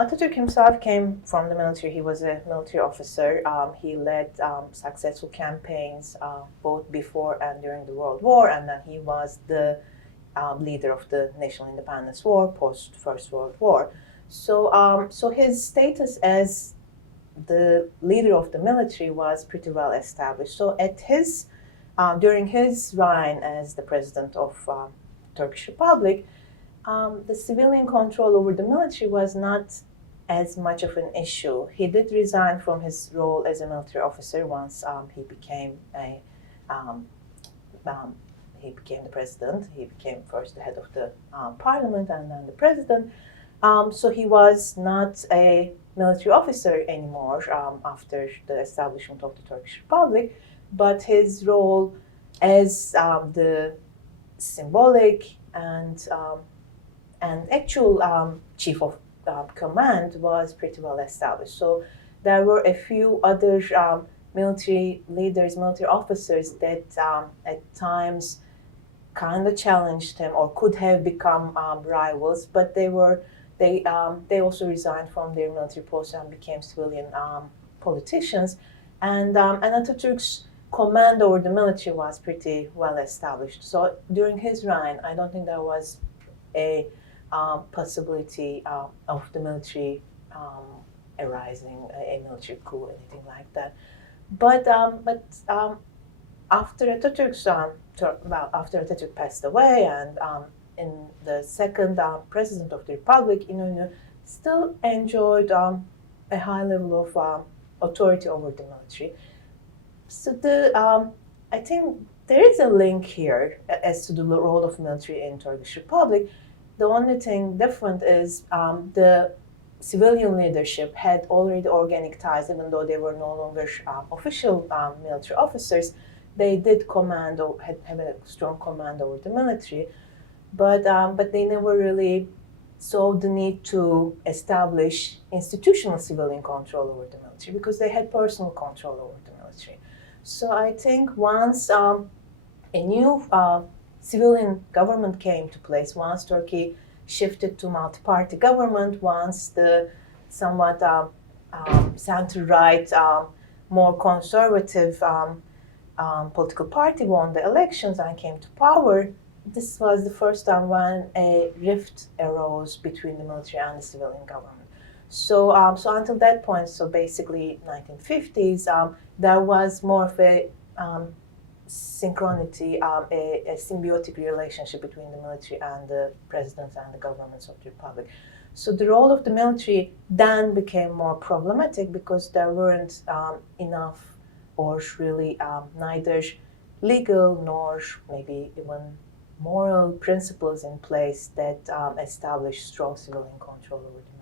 Atatürk himself came from the military. He was a military officer. He led successful campaigns both before and during the World War, and then he was the leader of the National Independence War post First World War. So his status as the leader of the military was pretty well established. So during his reign as the president of Turkish Republic, the civilian control over the military was not as much of an issue. He did resign from his role as a military officer once he became the president. He became first the head of the parliament and then the president. So he was not a military officer anymore after the establishment of the Turkish Republic, but his role as the symbolic and actual chief of command was pretty well established. So there were a few other military leaders, military officers that at times kind of challenged him or could have become rivals, but they also resigned from their military posts and became civilian politicians. And Atatürk's command over the military was pretty well established. So during his reign, I don't think there was a possibility of the military arising, a military coup, anything like that. But after Atatürk passed away, and in the second president of the Republic, İnönü still enjoyed a high level of authority over the military. So I think there is a link here as to the role of military in Turkish Republic. The only thing different is the civilian leadership had already organic ties, even though they were no longer official military officers. They did command or have a strong command over the military, but they never really saw the need to establish institutional civilian control over the military because they had personal control over the military. So I think once a new civilian government came to place, once Turkey shifted to multi-party government, once the somewhat center-right, more conservative political party won the elections and came to power, this was the first time when a rift arose between the military and the civilian government. So until that point, so basically 1950s, there was more of a synchronity, a symbiotic relationship between the military and the presidents and the governments of the republic. So the role of the military then became more problematic because there weren't enough or really neither legal nor maybe even moral principles in place that establish strong civilian control over the